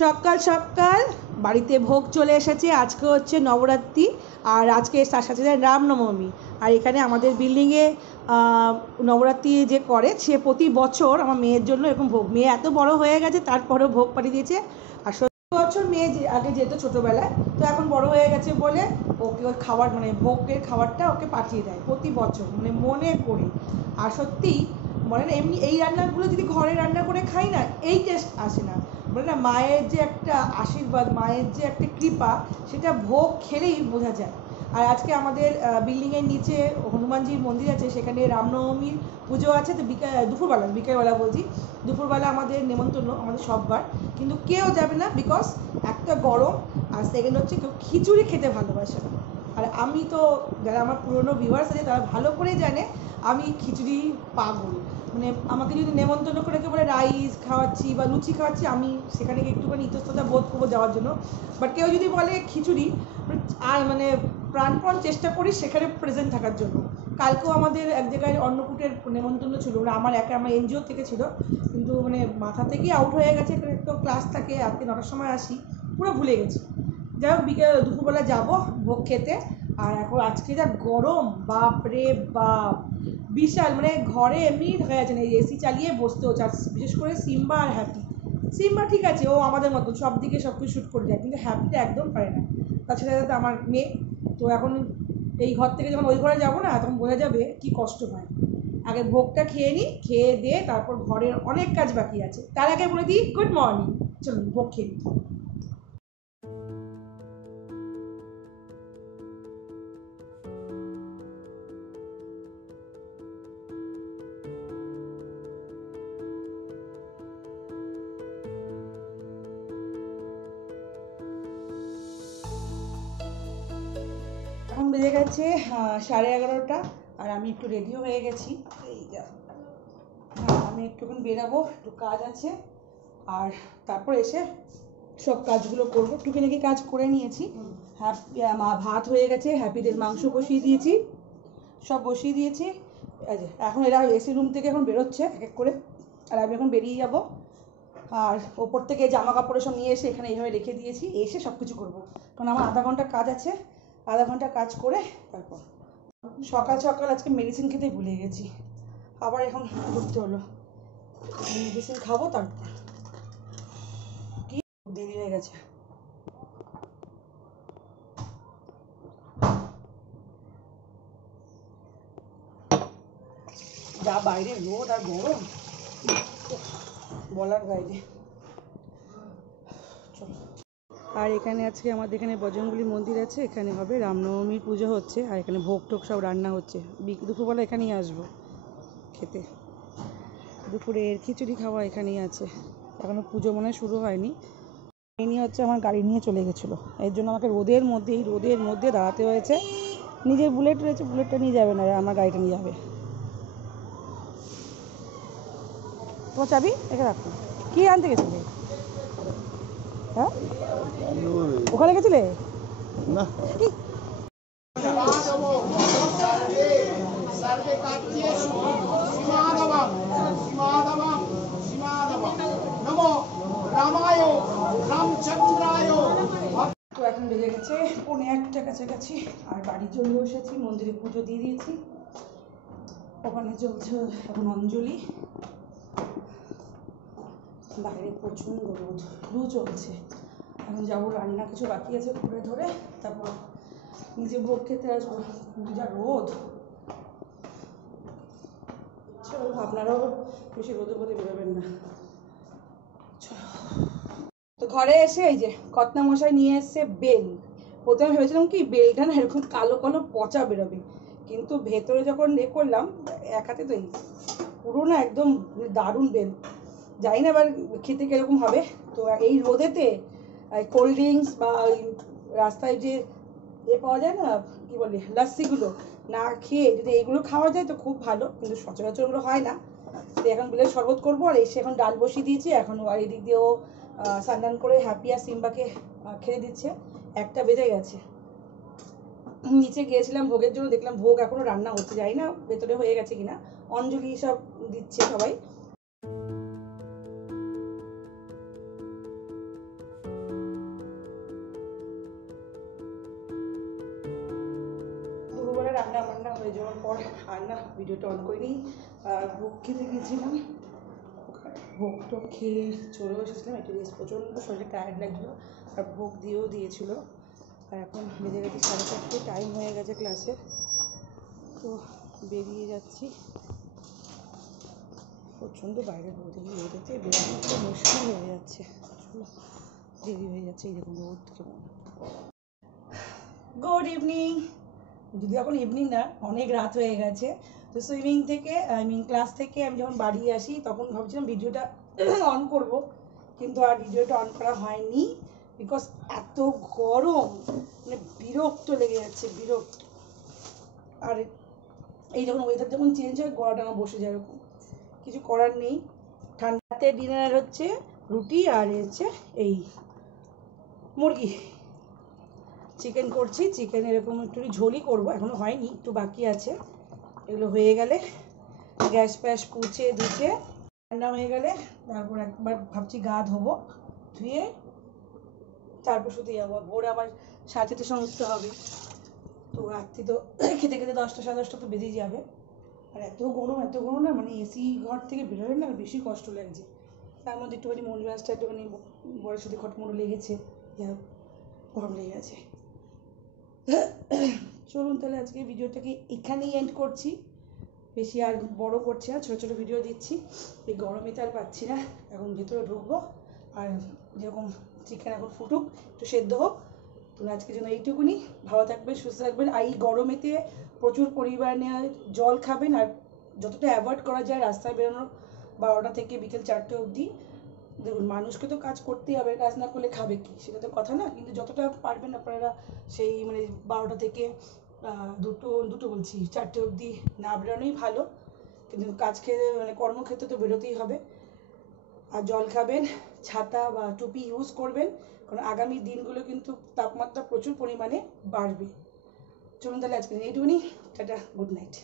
সকাল সকাল বাড়িতে ভোগ চলে এসেছে। আজকে হচ্ছে নবরাত্রি আর আজকে তার সাথে রামনবমী। আর এখানে আমাদের বিল্ডিংয়ে নবরাত্রি যে করে সে প্রতি বছর আমার মেয়ের জন্য এরকম ভোগ, মেয়ে এত বড় হয়ে গেছে তারপরেও ভোগ পাঠিয়ে দিয়েছে। আর বছর মেয়ে আগে যেত ছোটোবেলায়, তো এখন বড় হয়ে গেছে বলে ওকে ওই খাবার মানে ভোগের খাবারটা ওকে পাঠিয়ে দেয় প্রতি বছর, মানে মনে করে। আর সত্যিই বলে না, এমনি এই রান্নাগুলো যদি ঘরে রান্না করে খাই না, এই টেস্ট আসে না। বলে না, মায়ের যে একটা আশীর্বাদ, মায়ের যে একটা কৃপা, সেটা ভোগ খেলেই বোঝা যায়। আর আজকে আমাদের বিল্ডিংয়ের নিচে হনুমানজির মন্দির আছে, সেখানে রামনবমীর পুজো আছে। তো বিকেলবেলা বলছি, দুপুরবেলা আমাদের নেমন্তন্ন, আমাদের সববার, কিন্তু কেউ যাবে না। বিকজ একটা গরম, আর সেকেন্ড হচ্ছে কেউ খিচুড়ি খেতে ভালোবাসে না। আর আমি তো, যারা আমার পুরনো ভিউয়ার্স আছে তারা ভালো করে জানে আমি খিচুড়ি পাগল। মানে আমাকে যদি নেমন্তন্ন করে কেউ বলে রাইস খাওয়াচ্ছি বা লুচি খাওয়াচ্ছি, আমি সেখানে একটুখানি ইতস্ততা বোধ করবো যাওয়ার জন্য। বাট কেউ যদি বলে খিচুড়ি, আর মানে প্রাণপণ চেষ্টা করি সেখানে প্রেজেন্ট থাকার জন্য। কালকেও আমাদের এক জায়গায় অন্নকূটের নেমন্তন্ন ছিল, মানে আমার এনজিও থেকে ছিল, কিন্তু মানে মাথা থেকেই আউট হয়ে গেছে। তো ক্লাস থাকে, আজকে 9টার সময় আসি, পুরো ভুলে গেছি। যাই হোক, দুপুরবেলা যাবো ভোগ খেতে। আর এখন আজকে যা গরম, বাপ রে বাপ, বিশাল। মানে ঘরে এমনি থাকা যাচ্ছে না, এসি চালিয়ে বসতে হচ্ছে। আর বিশেষ করে সিম্বা আর হ্যাপি। সিম্বা ঠিক আছে, ও আমাদের মতো সব দিকে সব কিছু শ্যুট করে যায়, কিন্তু হ্যাপিটা একদম পারে না। তাছাড়া তো আমার মেয়ে, তো এখন এই ঘর থেকে যখন ওই ঘরে যাবো না, তখন বোঝা যাবে কি কষ্ট হয়। আগে ভোগটা খেয়ে নিই, খেয়ে দিয়ে তারপর ঘরের অনেক কাজ বাকি আছে। তার আগে বলে দিই গুড মর্নিং, চলুন ভোগ খেয়ে নিই। এখন বেজে গেছে 11:30, আর আমি একটু রেডিও হয়ে গেছি। এই যা, আমি একটুখানি বেরাবো, একটু কাজ আছে। আর তারপর এসে সব কাজগুলো করবো, টুকিটাকি কাজ করে নিয়েছি। ভাত হয়ে গেছে, হ্যাপিদের মাংস বসিয়ে দিয়েছি, সব বসিয়ে দিয়েছি। এখন এরা এসি রুম থেকে এখন বেরোচ্ছে এক এক করে, আর আমি এখন বেরিয়ে যাব। আর ওপর থেকে জামা কাপড় সব নিয়ে এসে এখানে এইভাবে রেখে দিয়েছি, এসে সব কিছু করবো। কারণ আমার আধা ঘন্টা কাজ আছে, আধা ঘন্টা কাজ করে তারপর সকাল সকাল আজকে মেডিসিন খেতেই ভুলে গেছি, আবার এখন করতে হলো। মেডিসিন খাবো, তারপর কি দেরি হয়ে গেছে। যা বাইরে রোদ আর গরম, বলার বাইরে। চলো। আর এখানে আজকে আমাদের এখানে বজরংবলী মন্দির আছে, এখানে হবে রামনবমীর পুজো হচ্ছে, আর এখানে ভোগ টোগ সব রান্না হচ্ছে। দুপুরবেলা এখানেই আসবো খেতে, দুপুরের খিচুড়ি খাওয়া এখানেই আছে। এখনো পুজো মনে শুরু হয়নি। এই নিয়ে হচ্ছে আমার গাড়ি নিয়ে চলে গেছিলো, এর জন্য আমাকে এই রোদের মধ্যে দাঁড়াতে হয়েছে। নিজের বুলেট রয়েছে, বুলেটটা নিয়ে যাবে না, আমার গাড়িটা নিয়ে যাবে। তোমার চাবি এখানে রাখো। কি আনতে গেছিলে? হ্যাঁ, ওখানে গেছিলে না? কি তো এখন বেজে গেছে 1:45 কাছাকাছি, আর বাড়ি চলে এসেছি। মন্দিরে পুজো দিয়ে দিয়েছি, ওখানে চলছে এখন অঞ্জলি। বাইরে প্রচণ্ড রোদ, লু চলছে। এখন যাবো, রান্না কিছু বাকি আছে করে ধরে, তারপর নিজে ভোগ খেতে আসবো। যা রোদ, চলো আপনারাও বেশি রোদের মধ্যে বেরোবেন না। চলো। তো ঘরে এসে এই যে কর্তা মশাই নিয়ে এসছে বেল। প্রথমে ভেবেছিলাম কি বেলটা না এরকম কালো কালো পচা বেরোবে, কিন্তু ভেতরে যখন করলাম এক হাতে, তো এই পুরো না একদম দারুণ বেল। জানি না এবার খেতে কিরকম হবে। তো এই রোদেতে কোল্ড ড্রিঙ্কস বা ওই রাস্তায় যে পাওয়া যায় না, কি বলে, লাস্সিগুলো না খেয়ে যদি এইগুলো খাওয়া যায় তো খুব ভালো, কিন্তু সচরাচর ওগুলো হয় না। তো এখন বেলের শরবত করবো। আর এসে এখন ডাল বসিয়ে দিয়েছি, এখন আর এদিক দিয়েও স্নান করে হ্যাপি আর সিম্বাকে খেতে দিচ্ছে। 1টা বেজে গেছে। নিচে গিয়েছিলাম ভোগের জন্য, দেখলাম ভোগ এখনো রান্না হচ্ছে, জানি না ভেতরে হয়ে গেছে কিনা। অঞ্জলি সব দিচ্ছে সবাই। রান্না বান্না হয়ে যাওয়ার পর আর না ভিডিওটা অন করিনি। ভোগ খেতে গেছিলাম, ভোগ টোগ খেয়ে চলেও এসেছিলাম, একটু রেস্ট, প্রচণ্ড শরীরে টায়ার্ড লাগছিলো আর ভোগ দিয়েও দিয়েছিল। আর এখন বেজে গেছে 4:30, টাইম হয়ে গেছে ক্লাসের, তো বেরিয়ে যাচ্ছি। প্রচণ্ড বাইরে রোদে বেরোনো তো মুশকিল হয়ে যাচ্ছে, দেরি হয়ে যাচ্ছে। এই দেখুন রোদ কেমন। গুড ইভিনিং, যদি এখন ইভিনিং না অনেক রাত হয়ে গেছে। তো সুইমিং থেকে ক্লাস থেকে আমি যখন বাড়ি আসি তখন ভাবছিলাম ভিডিওটা অন করব, কিন্তু আর ভিডিওটা অন করা হয়নি, বিকজ এত গরম, মানে বিরক্ত লেগে যাচ্ছে, বিরক্ত। আর এই যখন ওয়েদার যখন চেঞ্জ হয় গলাটা আমার বসে যায়, এরকম কিছু করার নেই। ঠান্ডাতে ডিনার হচ্ছে রুটি আর হচ্ছে এই মুরগি, চিকেন করছি। চিকেন এরকম একটু ঝোলই করবো, এখনো হয়নি, একটু বাকি আছে। এগুলো হয়ে গেলে গ্যাস ফ্যাস পুছে ধুচে ঠান্ডা হয়ে গেলে তারপর একবার ভাবছি গা ধোবো, ধুয়ে তারপর শুধু যাবো। ভোর আবার 4:30 সময় উঠতে হবে, তো রাত্রি তো খেতে খেতে 10টা 10:30 তো বেজেই যাবে। আর এত গরম না, মানে এসি ঘর থেকে বেরোলে না বেশি কষ্ট লাগছে। তার মধ্যে একটুখানি মন মেজাজটা একটুখানি বরের সাথে খটমটো লেগেছে, যাই হোক গরম লেগে গেছে। চলুন তাহলে আজকে ভিডিওটাকে এখানেই এন্ড করছি, বেশি আর বড় করছি না, ছোটো ছোটো ভিডিও দিচ্ছি। এই গরমেতে আর পাচ্ছি না, এখন ভেতরে ঢুকবো। আর যেরকম চিকেন এখন ফুটুক, একটু সেদ্ধ হোক। তো আজকের জন্য এইটুকুনি, ভালো থাকবেন, সুস্থ থাকবেন। আর এই গরমেতে প্রচুর পরিমাণে জল খাবেন, আর যতটা অ্যাভয়েড করা যায় রাস্তায় বেরোনো 12টা থেকে বিকেল 4টে অবধি। দেখুন মানুষকে তো কাজ করতেই হবে, কাজ না করলে খাবে কি, সেটা তো কথা না, কিন্তু যতটা পারবেন আপনারা সেই মানে 12টা থেকে দুটো বলছি 4টে অবধি না বেরোনোই ভালো, কিন্তু কাজ খেয়ে মানে কর্মক্ষেত্রে তো বেরোতেই হবে। আর জল খাবেন, ছাতা বা টুপি ইউজ করবেন, কারণ আগামী দিনগুলো কিন্তু তাপমাত্রা প্রচুর পরিমাণে বাড়বে। চলুন তাহলে আজকে এইটুকুনি, টাটা, গুড নাইট।